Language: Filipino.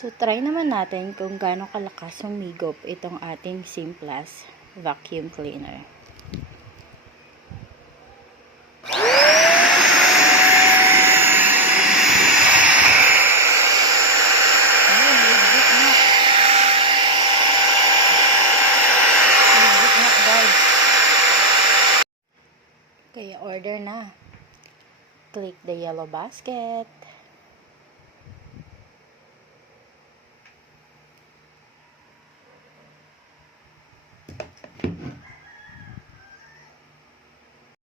So, try naman natin kung gaano kalakas humigop itong ating Simplas vacuum cleaner. Kaya order na. Click the yellow basket.